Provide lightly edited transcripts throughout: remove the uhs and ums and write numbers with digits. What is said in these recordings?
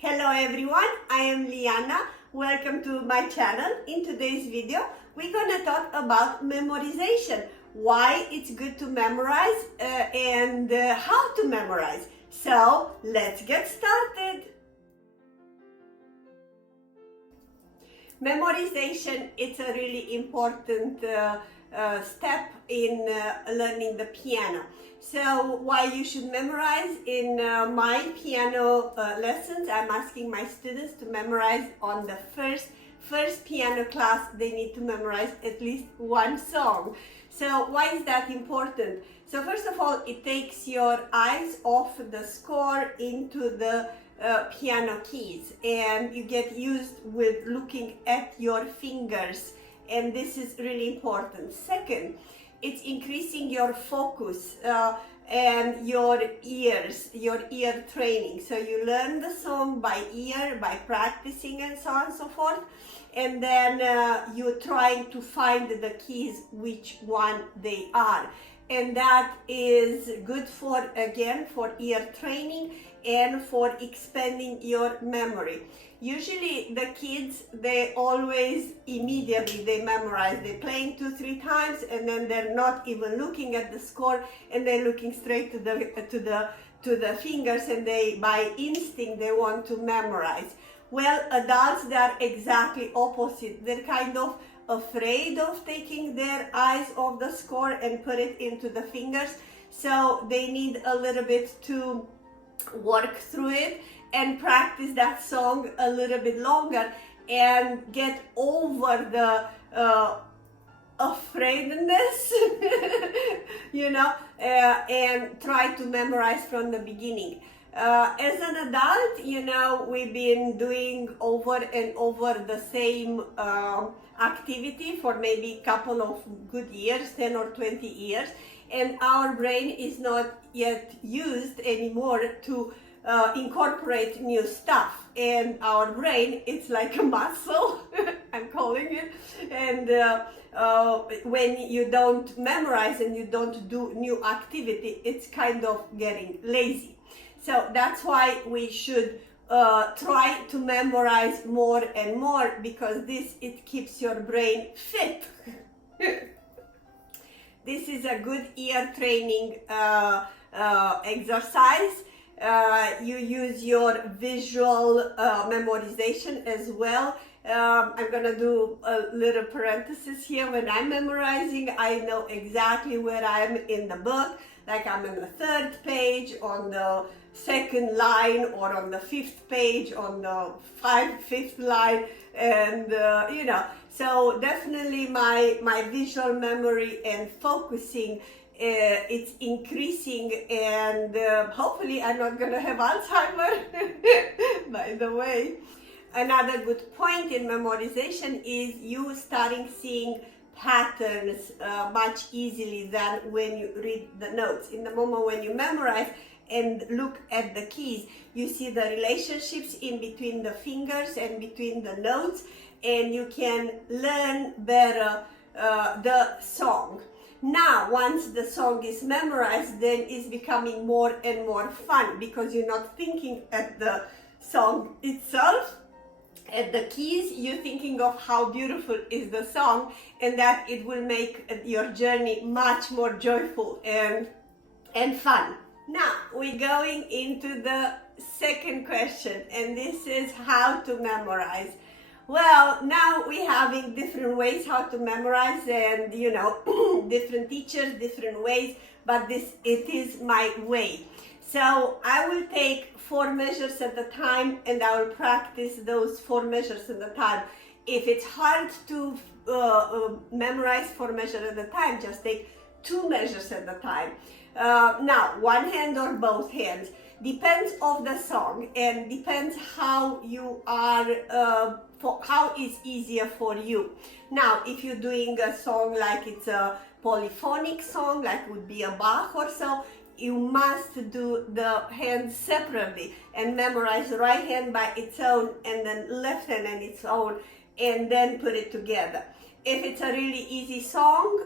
Hello everyone, I am Liana. Welcome to my channel. In today's video, we're gonna talk about memorization, why it's good to memorize and how to memorize. So let's get started. Memorization is a really important step in learning the piano. So why you should memorize? In my piano lessons, I'm asking my students to memorize on the first piano class. They need to memorize at least one song. So why is that important? So first of all, it takes your eyes off the score into the piano keys, and you get used with looking at your fingers, and this is really important. Second, it's increasing your focus and your ear training. So you learn the song by ear, by practicing and so on and so forth, and then you're trying to find the keys, which one they are. And that is good for, again, for ear training and for expanding your memory. Usually the kids, they always immediately they memorize. They're playing 2-3 times and then they're not even looking at the score, and they're looking straight to the fingers, and they by instinct they want to memorize. Well, adults, they are exactly opposite. They're kind of afraid of taking their eyes off the score and put it into the fingers, so they need a little bit to work through it and practice that song a little bit longer and get over the afraidness and try to memorize from the beginning. As an adult, we've been doing over and over the same activity for maybe a couple of good years, 10 or 20 years, and our brain is not yet used anymore to incorporate new stuff. And our brain, it's like a muscle, I'm calling it, and when you don't memorize and you don't do new activity, it's kind of getting lazy. So that's why we should try to memorize more and more, because it keeps your brain fit. This is a good ear training exercise. You use your visual memorization as well. I'm gonna do a little parenthesis here. When I'm memorizing, I know exactly where I'm in the book. Like I'm on the 3rd page, on the 2nd line, or on the 5th page, on the 5th line, and so definitely my visual memory and focusing, it's increasing, and hopefully I'm not gonna have Alzheimer. By the way, another good point in memorization is you starting seeing patterns much easily than when you read the notes. In the moment when you memorize and look at the keys, you see the relationships in between the fingers and between the notes, and you can learn better the song. Now, once the song is memorized, then it's becoming more and more fun, because you're not thinking at the song itself, at the keys, you're thinking of how beautiful is the song, and that it will make your journey much more joyful and fun. Now we're going into the second question, and this is how to memorize. Well, now we're having different ways how to memorize, and different teachers, different ways, but it is my way. So I will take 4 measures at a time, and I will practice those 4 measures at a time. If it's hard to memorize 4 measures at a time, just take 2 measures at a time. Now, one hand or both hands. Depends on the song, and depends how you are, how is easier for you. Now, if you're doing a song like it's a polyphonic song, like would be a Bach or so, you must do the hands separately and memorize the right hand by its own and then left hand on its own, and then put it together. If it's a really easy song,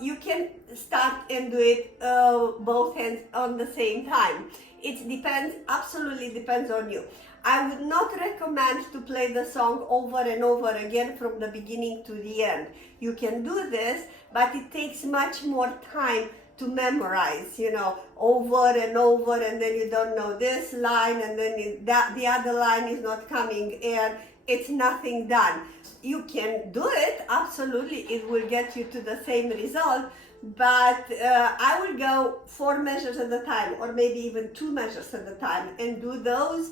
you can start and do it both hands on the same time. It depends, absolutely depends on you. I would not recommend to play the song over and over again from the beginning to the end. You can do this, but it takes much more time to memorize, you know, over and over, and then you don't know this line, and then the other line is not coming, and it's nothing done. You can do it, absolutely, it will get you to the same result, but I will go 4 measures at a time, or maybe even 2 measures at a time, and do those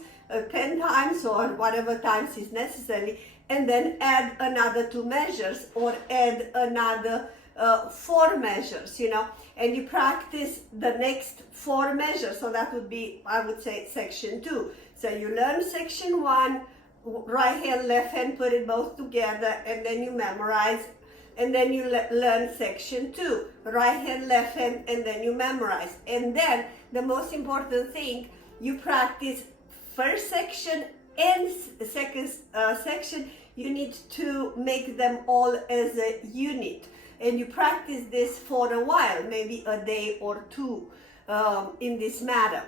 10 times or whatever times is necessary, and then add another 2 measures or add another 4 measures, you know, and you practice the next 4 measures. So that would be, I would say, section 2. So you learn section 1, right hand, left hand, put it both together, and then you memorize, and then you learn section 2, right hand, left hand, and then you memorize. And then the most important thing, you practice first section and second section. You need to make them all as a unit, and you practice this for a while, maybe a day or 2 in this matter.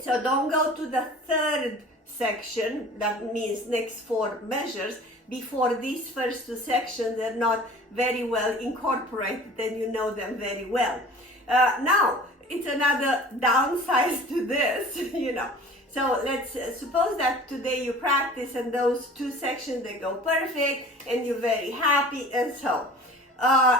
So don't go to the third section, that means next 4 measures, before these first 2 sections are not very well incorporated and you know them very well. Now, it's another downside to this, you know. So let's suppose that today you practice and those 2 sections, they go perfect and you're very happy, and so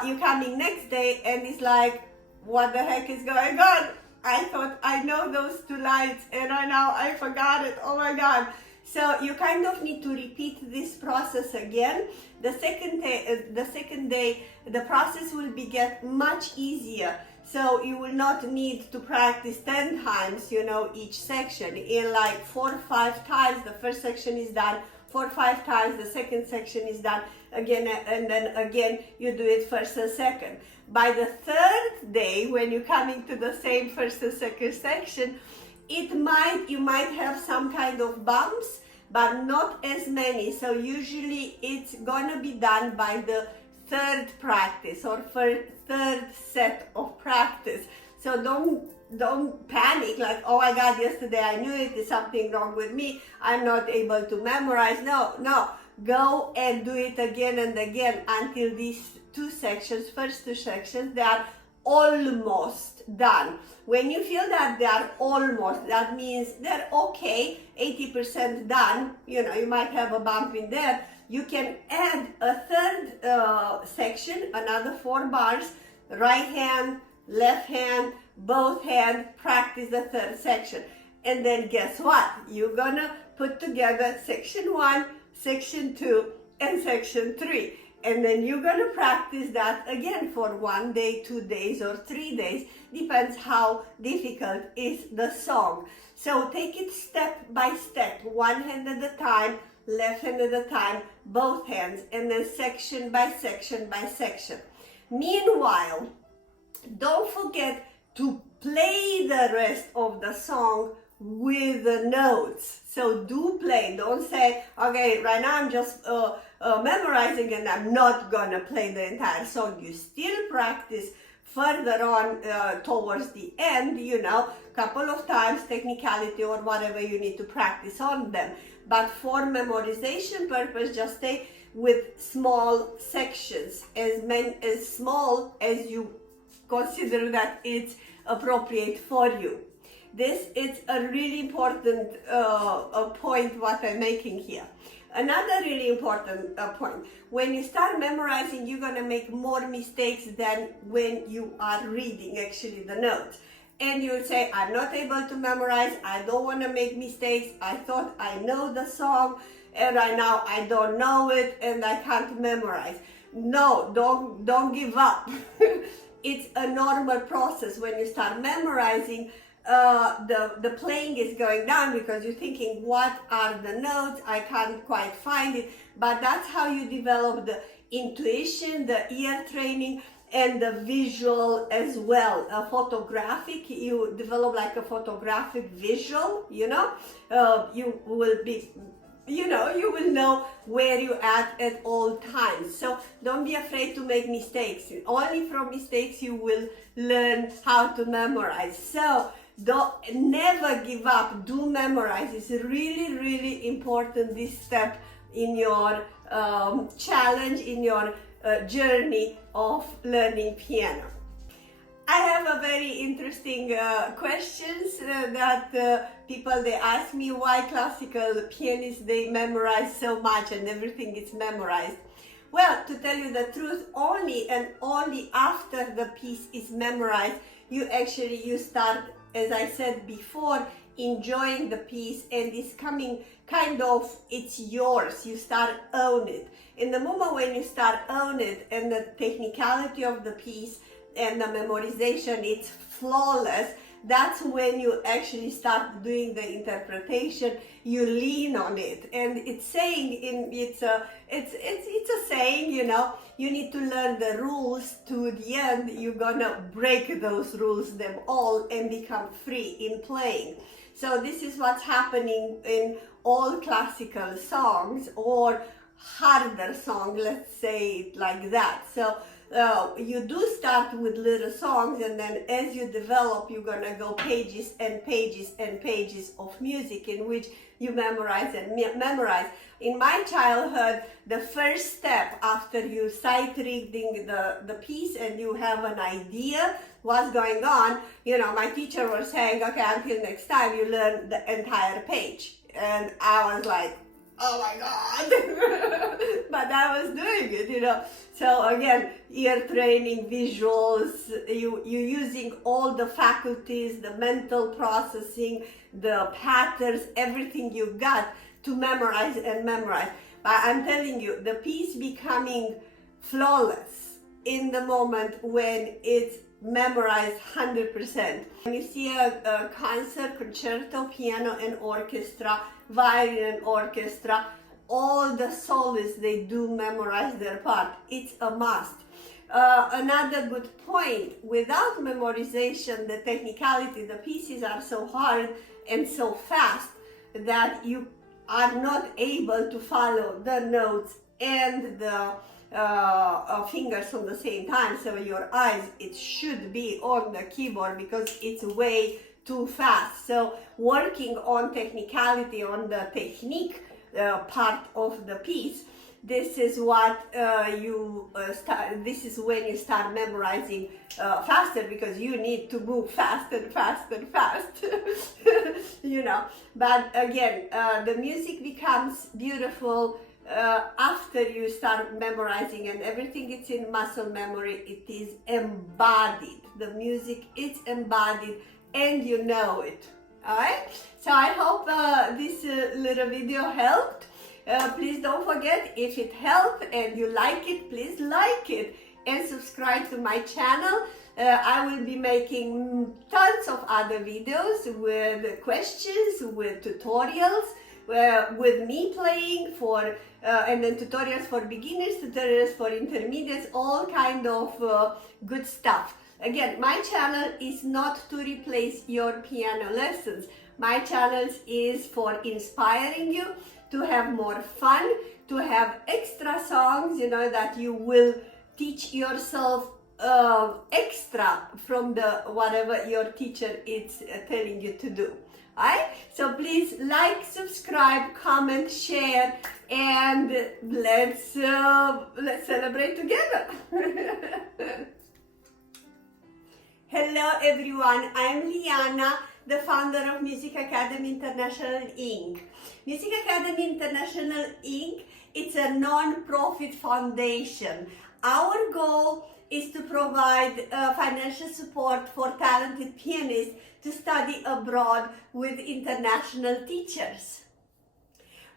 you're coming next day and it's like, what the heck is going on? I thought I know those 2 lines and now I forgot it, oh my God. So you kind of need to repeat this process again. The second day, the process will get much easier. So you will not need to practice 10 times, you know, each section. In like 4 or 5 times, the first section is done. 4 or 5 times, the second section is done again, and then again you do it first and second. By the 3rd day, when you're coming to the same first and second section, you might have some kind of bumps, but not as many. So usually it's gonna be done by the 3rd practice or 3rd set of practice. So don't panic like, oh my God, yesterday I knew it, is something wrong with me, I'm not able to memorize. No, go and do it again and again until these 2 sections, first 2 sections, they are almost done. When you feel that they are almost, that means they're okay, 80% done, you know, you might have a bump in there, you can add a 3rd section, another 4 bars, right hand, left hand, both hands, practice the 3rd section. And then guess what? You're gonna put together section 1, section 2, and section 3. And then you're gonna practice that again for 1 day, 2 days, or 3 days, depends how difficult is the song. So take it step by step, 1 hand at a time, left hand at a time, both hands, and then section by section by section. Meanwhile, don't forget to play the rest of the song with the notes. So do play, don't say, okay, right now I'm just memorizing and I'm not gonna play the entire song. You still practice further on towards the end, you know, couple of times, technicality or whatever you need to practice on them. But for memorization purpose, just stay with small sections, as small as you consider that it's appropriate for you. This is a really important point what I'm making here. Another really important point, when you start memorizing, you're gonna make more mistakes than when you are reading actually the notes. And you'll say, I'm not able to memorize, I don't wanna make mistakes, I thought I know the song, and right now I don't know it, and I can't memorize. No, don't give up. It's a normal process. When you start memorizing, the playing is going down because you're thinking, what are the notes? I can't quite find it. But that's how you develop the intuition, the ear training, and the visual as well. Photographic, you develop like a photographic visual, you know. You will be you will know where you at all times. So don't be afraid to make mistakes. Only from mistakes you will learn how to memorize. So don't never give up. Do memorize. It's really, really important, this step in your challenge, in your journey of learning piano. I have a very interesting questions that people, they ask me why classical pianists, they memorize so much and everything is memorized. Well, to tell you the truth, only and only after the piece is memorized, you start, as I said before, enjoying the piece, and it's coming kind of, it's yours. You start own it. In the moment when you start own it and the technicality of the piece and the memorization, it's flawless, that's when you actually start doing the interpretation. You lean on it, and it's saying it's a saying, you need to learn the rules. To the end, you're gonna break those rules, them all, and become free in playing. So this is what's happening in all classical songs, or harder song, let's say it like that. So you do start with little songs, and then as you develop, you're gonna go pages and pages and pages of music in which you memorize and memorize. In my childhood, the first step after you sight reading the piece and you have an idea what's going on, my teacher was saying, okay, until next time you learn the entire page. And I was like, oh my God, but I was doing it, So again, ear training, visuals, you using all the faculties, the mental processing, the patterns, everything you got to memorize and memorize. But I'm telling you, the piece becoming flawless in the moment when it's memorized 100%. When you see a concert, concerto, piano and orchestra, violin and orchestra, all the soloists, they do memorize their part. It's a must. Another good point, without memorization, the technicality, the pieces are so hard and so fast that you are not able to follow the notes and the fingers on the same time. So your eyes, it should be on the keyboard because it's way too fast. So working on technicality, on the technique part of the piece, this is what you start. This is when you start memorizing faster, because you need to move fast and fast and fast. But again, the music becomes beautiful after you start memorizing, and everything is in muscle memory. It is embodied. The music is embodied, and you know it. All right. So I hope this little video helped. Please don't forget, if it helped and you like it, please like it and subscribe to my channel. I will be making tons of other videos with questions, with tutorials, with me playing for, and then tutorials for beginners, tutorials for intermediates, all kind of good stuff. Again, my channel is not to replace your piano lessons. My channel is for inspiring you to have more fun, to have extra songs, that you will teach yourself extra from the whatever your teacher is telling you to do. Alright? So please like, subscribe, comment, share, and let's celebrate together. Hello everyone, I'm Liana, the founder of Music Academy International Inc. Music Academy International Inc. It's a non-profit foundation. Our goal is to provide financial support for talented pianists to study abroad with international teachers.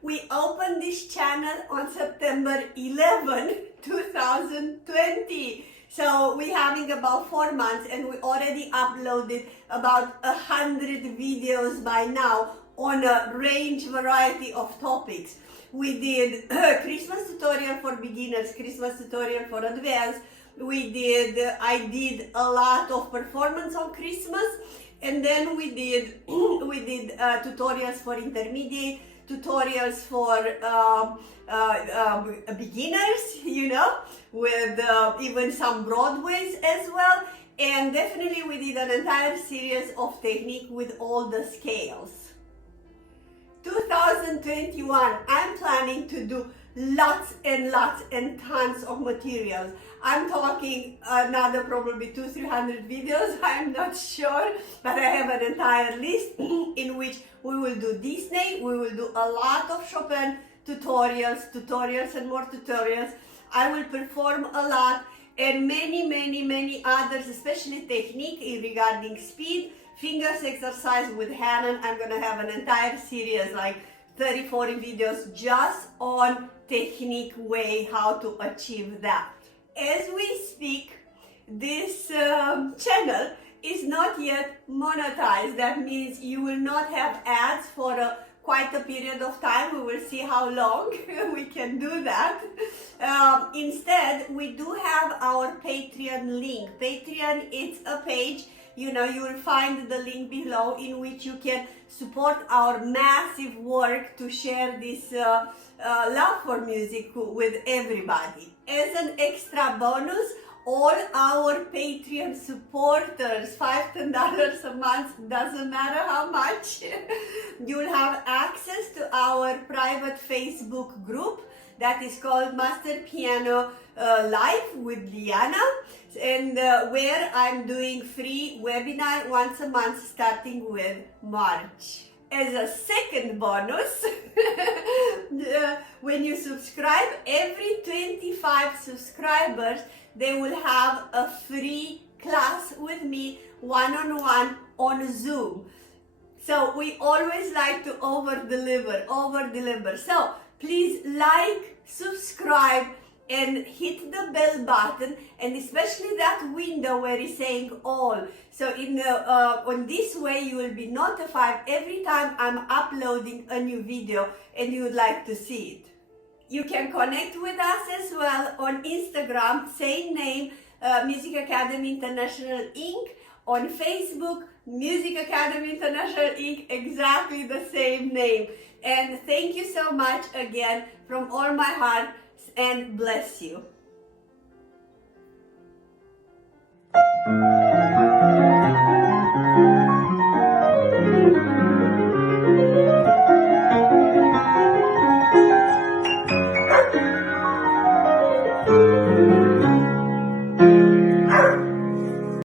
We opened this channel on September 11, 2020. So we're having about 4 months, and we already uploaded about 100 videos by now on a range variety of topics. We did Christmas tutorial for beginners, Christmas tutorial for advanced. I did a lot of performance on Christmas, And then we did tutorials for intermediate, tutorials for beginners, with even some Broadways as well. And definitely we did an entire series of technique with all the scales. 2021, I'm planning to do lots and lots and tons of materials. I'm talking another probably 200-300 videos, I'm not sure, but I have an entire list in which we will do Disney, we will do a lot of Chopin tutorials and more tutorials. I will perform a lot, and many others, especially technique regarding speed, fingers exercise with Hanon. I'm gonna have an entire series, like 30-40 videos just on technique way, how to achieve that. As we speak, this channel is not yet monetized. That means you will not have ads for quite a period of time. We will see how long we can do that. Instead, we do have our Patreon link. Patreon is a page, you will find the link below, in which you can support our massive work to share this love for music with everybody. As an extra bonus, all our Patreon supporters, $5-10 a month, doesn't matter how much, you'll have access to our private Facebook group that is called Master Piano Live with Liana, and where I'm doing free webinar once a month starting with March. As a second bonus, when you subscribe, every 25 subscribers, they will have a free class with me, one-on-one on Zoom. So we always like to over-deliver. So please like, subscribe, and hit the bell button, and especially that window where it's saying all. So on this way you will be notified every time I'm uploading a new video and you would like to see it. You can connect with us as well on Instagram, same name, Music Academy International Inc. On Facebook, Music Academy International Inc., exactly the same name. And thank you so much again from all my heart, and bless you.